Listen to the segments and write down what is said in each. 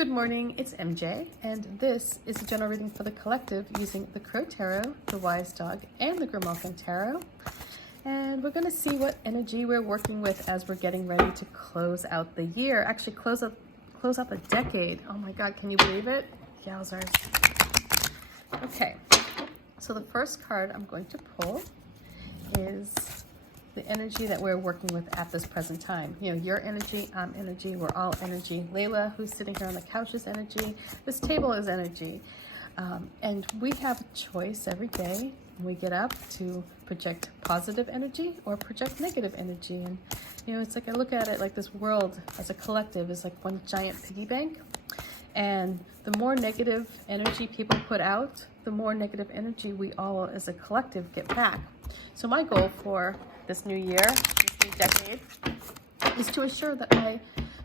Good morning, it's MJ, and this is a general reading for the collective using the Crow Tarot, the Wise Dog, and the Grimalkin Tarot. And we're going to see what energy we're working with as we're getting ready to close out the year. Actually, close out the decade. Oh my God, can you believe it? Yowzers. Okay, so the first card I'm going to pull is the energy that we're working with at this present time. You know, your energy, I'm energy, we're all energy. Layla, who's sitting here on the couch, is energy. This table is energy. And we have a choice every day when we get up to project positive energy or project negative energy. And, you know, it's like I look at it like this world as a collective is like one giant piggy bank. And the more negative energy people put out, the more negative energy we all as a collective get back. So my goal for this new year, this new decade, is to ensure that I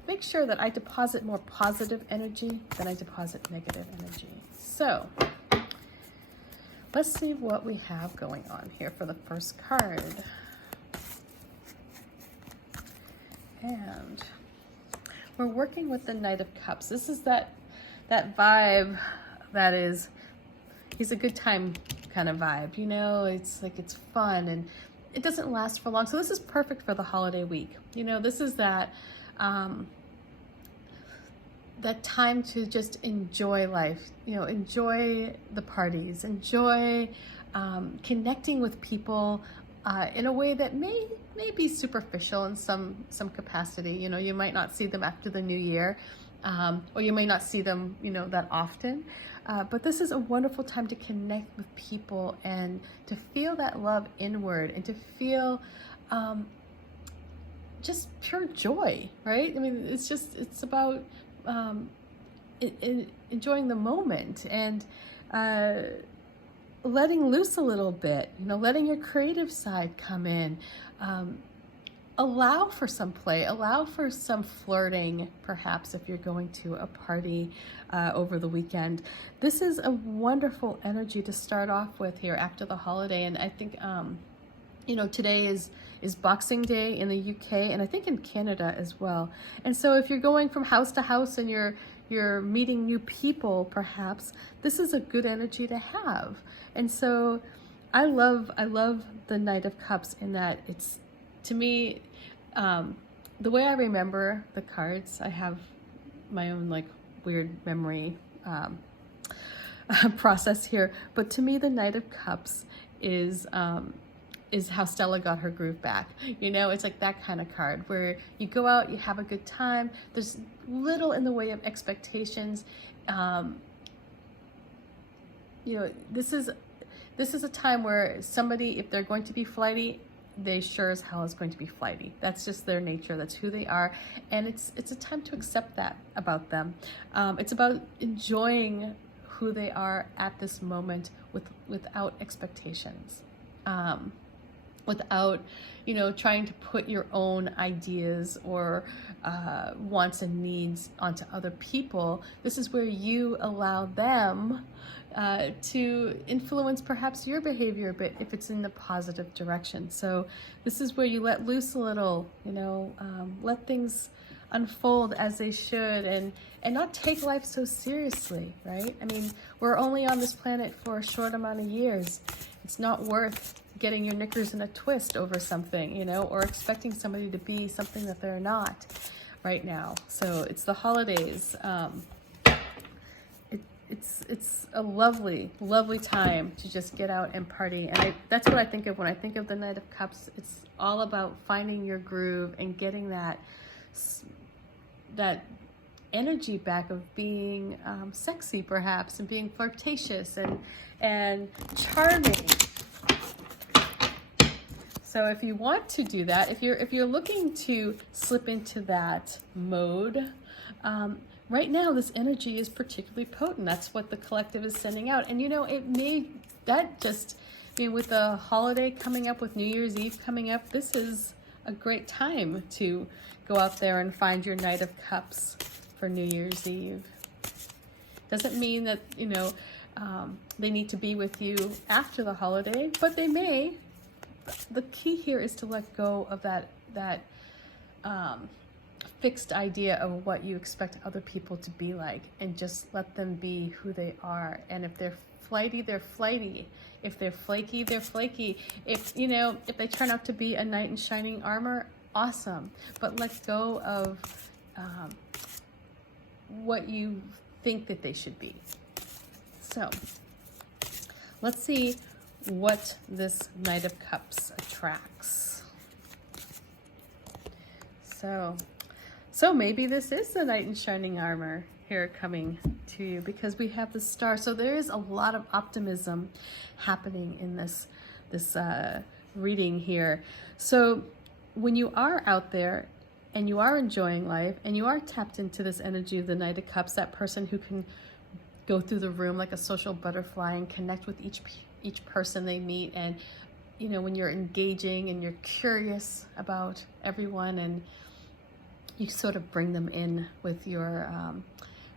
make sure that I deposit more positive energy than I deposit negative energy. So let's see what we have going on here for the first card. And we're working with the Knight of Cups. This is that vibe that is, he's a good time kind of vibe, you know, it's like it's fun and it doesn't last for long. So this is perfect for the holiday week. You know, this is that that time to just enjoy life, you know, enjoy the parties, enjoy connecting with people in a way that may be superficial in some capacity. You know, you might not see them after the new year, or you may not see them, you know, that often. But this is a wonderful time to connect with people and to feel that love inward and to feel just pure joy, right? I mean, it's about enjoying the moment and letting loose a little bit, you know, letting your creative side come in. Allow for some play, allow for some flirting, perhaps if you're going to a party over the weekend. This is a wonderful energy to start off with here after the holiday. And I think, you know, today is Boxing Day in the UK and I think in Canada as well. And so if you're going from house to house and you're meeting new people, perhaps, this is a good energy to have. And so I love the Knight of Cups in that it's, to me, the way I remember the cards, I have my own like weird memory process here. But to me, the Knight of Cups is how Stella got her groove back. You know, it's like that kind of card where you go out, you have a good time. There's little in the way of expectations. You know, this is a time where somebody, if they're going to be flighty, they sure as hell is going to be flighty. That's just their nature. That's who they are. And it's a time to accept that about them. It's about enjoying who they are at this moment without expectations. Without, you know, trying to put your own ideas or wants and needs onto other people. This is where you allow them to influence perhaps your behavior a bit if it's in the positive direction. So this is where you let loose a little, you know, let things unfold as they should and not take life so seriously, right? I mean, we're only on this planet for a short amount of years. It's not worth getting your knickers in a twist over something, you know, or expecting somebody to be something that they're not right now. So it's the holidays. It's a lovely time to just get out and party. And that's what I think of when I think of the Knight of Cups. It's all about finding your groove and getting that energy back of being sexy perhaps and being flirtatious and charming. So if you want to do that, if you're looking to slip into that mode, right now this energy is particularly potent. That's what the collective is sending out. And you know, with the holiday coming up, with New Year's Eve coming up, this is a great time to go out there and find your Knight of Cups for New Year's Eve. Doesn't mean that, you know, they need to be with you after the holiday, but they may. The key here is to let go of that fixed idea of what you expect other people to be like, and just let them be who they are. And if they're flighty, they're flighty. If they're flaky, they're flaky. If, you know, if they turn out to be a knight in shining armor, awesome. But let go of what you think that they should be. So let's see what this Knight of Cups attracts. So maybe this is the knight in shining armor here coming to you, because we have the star. So there is a lot of optimism happening in this reading here. So when you are out there and you are enjoying life and you are tapped into this energy of the Knight of Cups, that person who can go through the room like a social butterfly and connect with each person they meet, and you know, when you're engaging and you're curious about everyone, and you sort of bring them in with your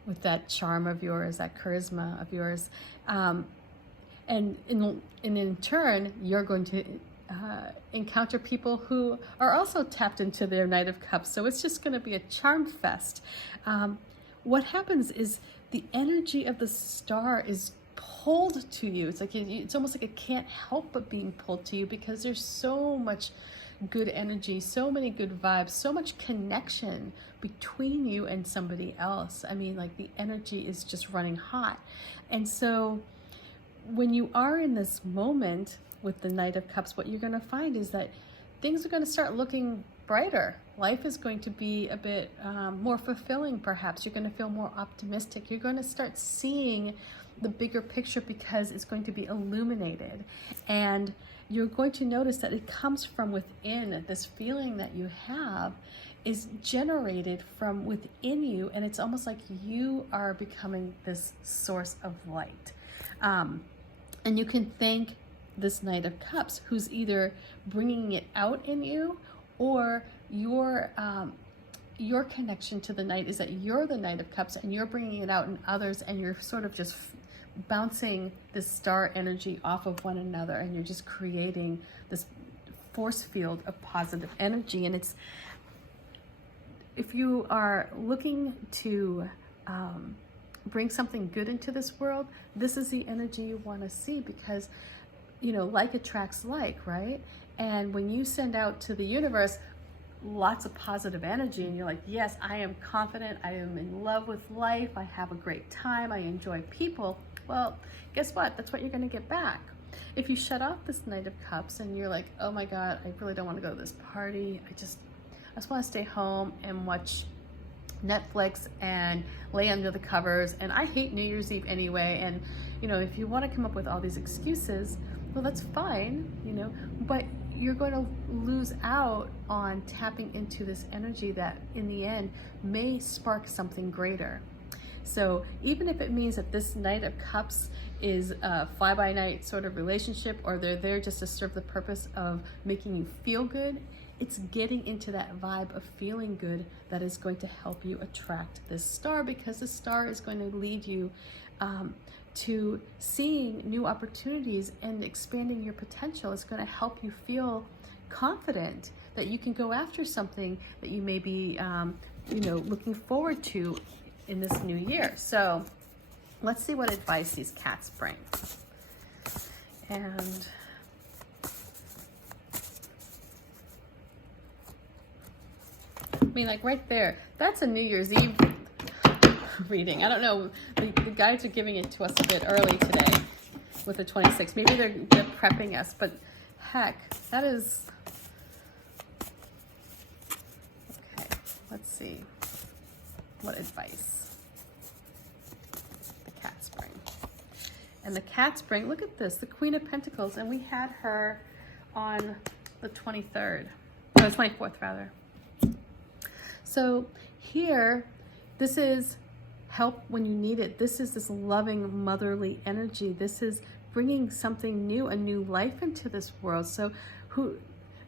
with that charm of yours, that charisma of yours, and in turn you're going to encounter people who are also tapped into their Knight of Cups. So it's just going to be a charm fest. What happens is the energy of the star is pulled to you. It's like it's almost like it can't help but being pulled to you, because there's so much good energy, so many good vibes, so much connection between you and somebody else. I mean, like, the energy is just running hot. And so when you are in this moment with the Knight of Cups, what you're going to find is that things are going to start looking brighter. Life is going to be a bit more fulfilling, perhaps. You're going to feel more optimistic. You're going to start seeing the bigger picture, because it's going to be illuminated. And you're going to notice that it comes from within. This feeling that you have is generated from within you, and it's almost like you are becoming this source of light. And you can thank this Knight of Cups, who's either bringing it out in you, or your connection to the Knight is that you're the Knight of Cups and you're bringing it out in others, and you're sort of just bouncing this star energy off of one another, and you're just creating this force field of positive energy. And it's, if you are looking to bring something good into this world, this is the energy you want to see, because, you know, like attracts like, right? And when you send out to the universe lots of positive energy, and you're like, yes, I am confident, I am in love with life, I have a great time, I enjoy people, well, guess what? That's what you're going to get back. If you shut off this Knight of Cups and you're like, oh my God, I really don't want to go to this party, I just want to stay home and watch Netflix and lay under the covers, and I hate New Year's Eve anyway, and you know, if you want to come up with all these excuses, well, that's fine, you know, but you're going to lose out on tapping into this energy that in the end may spark something greater. So even if it means that this Knight of Cups is a fly-by-night sort of relationship, or they're there just to serve the purpose of making you feel good, it's getting into that vibe of feeling good that is going to help you attract this star, because the star is going to lead you to seeing new opportunities and expanding your potential. It's going to help you feel confident that you can go after something that you may be you know, looking forward to in this new year. So let's see what advice these cats bring. And I mean, like right there, that's a New Year's Eve reading. I don't know, the guides are giving it to us a bit early today with the 26th. Maybe they're prepping us, but heck, that is, okay, let's see what advice the cats bring. And the cats bring, look at this, the Queen of Pentacles, and we had her on the 23rd, no, 24th rather. So here, this is help when you need it. This is this loving motherly energy. This is bringing something new, a new life into this world. So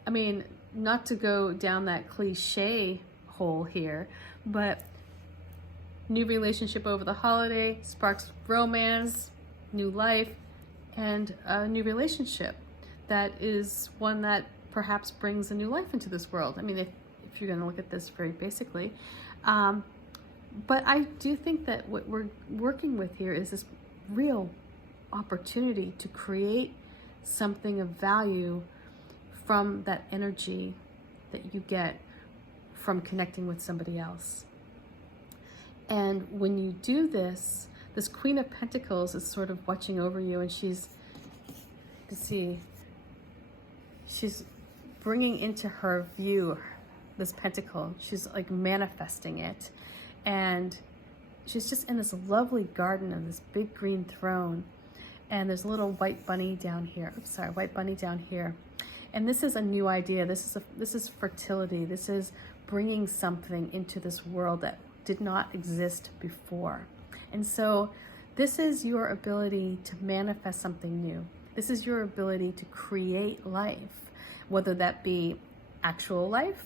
I mean, not to go down that cliche hole here, but new relationship over the holiday sparks romance, new life, and a new relationship that is one that perhaps brings a new life into this world. I mean, if if you're going to look at this very basically. But I do think that what we're working with here is this real opportunity to create something of value from that energy that you get from connecting with somebody else. And when you do this, this Queen of Pentacles is sort of watching over you, and she's bringing into her view this pentacle. She's like manifesting it, and she's just in this lovely garden of this big green throne, and there's a little white bunny down here. Oops, sorry, white bunny down here. And this is a new idea. This is fertility. This is bringing something into this world that did not exist before. And so this is your ability to manifest something new. This is your ability to create life, whether that be actual life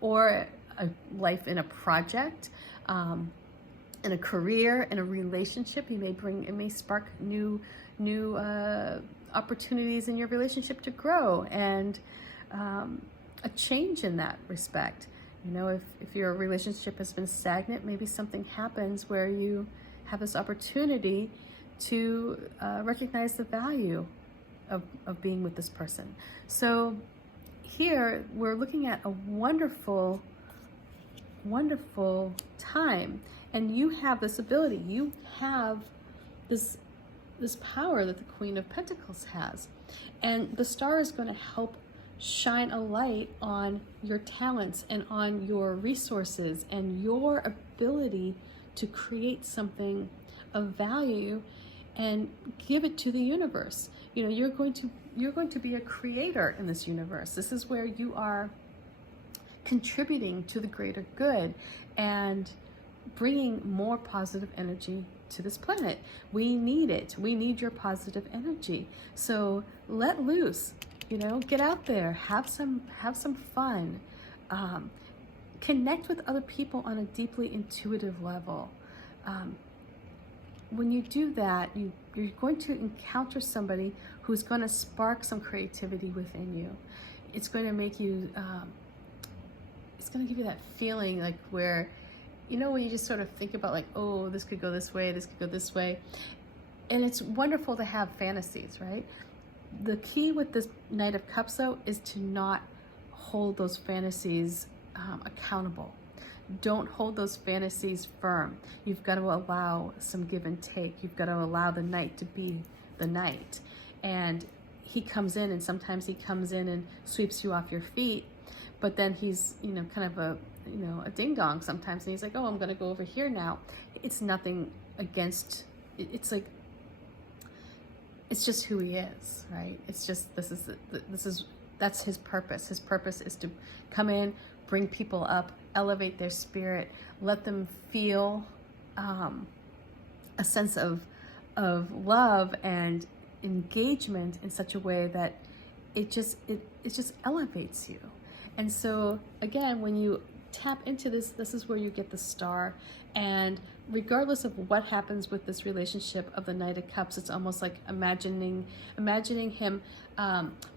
or a life in a project, in a career, in a relationship. It may spark new opportunities in your relationship to grow, and a change in that respect. You know, if your relationship has been stagnant, maybe something happens where you have this opportunity to recognize the value of being with this person. So here we're looking at a wonderful, wonderful time, and you have this ability. You have this power that the Queen of Pentacles has, and the star is going to help shine a light on your talents and on your resources and your ability to create something of value and give it to the universe. You know, you're going to be a creator in this universe. This is where you are contributing to the greater good and bringing more positive energy to this planet. We need it. We need your positive energy. So let loose, you know, get out there, have some fun, connect with other people on a deeply intuitive level. When you do that, you're going to encounter somebody who's going to spark some creativity within you. It's going to make you, it's going to give you that feeling like where, you know, when you just sort of think about like, oh, this could go this way, this could go this way. And it's wonderful to have fantasies, right? The key with this Knight of Cups, though, is to not hold those fantasies accountable. Don't hold those fantasies firm. You've got to allow some give and take. You've got to allow the knight to be the knight. And he comes in, and sometimes he comes in and sweeps you off your feet, but then he's, you know, kind of a ding dong sometimes, and he's like, oh, I'm going to go over here now. It's nothing against, it's like, it's just who he is, right? It's just, that's his purpose. His purpose is to come in, bring people up, elevate their spirit, let them feel a sense of love and engagement in such a way that it just elevates you. And so again, when you tap into this is where you get the star. And regardless of what happens with this relationship of the Knight of Cups, it's almost like imagining him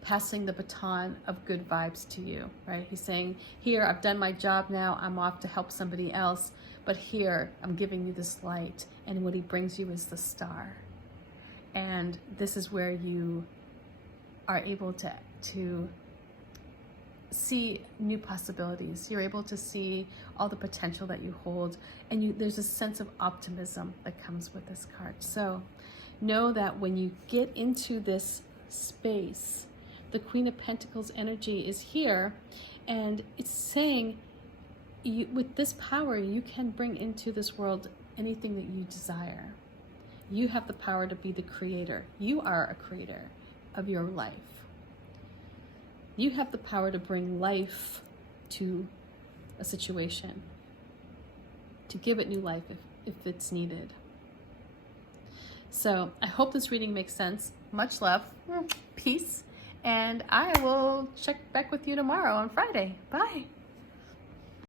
passing the baton of good vibes to you, right? He's saying, here, I've done my job now, I'm off to help somebody else, but here, I'm giving you this light, and what he brings you is the star. And this is where you are able to see new possibilities. You're able to see all the potential that you hold, and there's a sense of optimism that comes with this card. So know that when you get into this space, the Queen of Pentacles energy is here, and it's saying with this power, you can bring into this world anything that you desire. You have the power to be the creator. You are a creator of your life. You have the power to bring life to a situation, to give it new life if it's needed. So I hope this reading makes sense. Much love, peace, and I will check back with you tomorrow on Friday. Bye.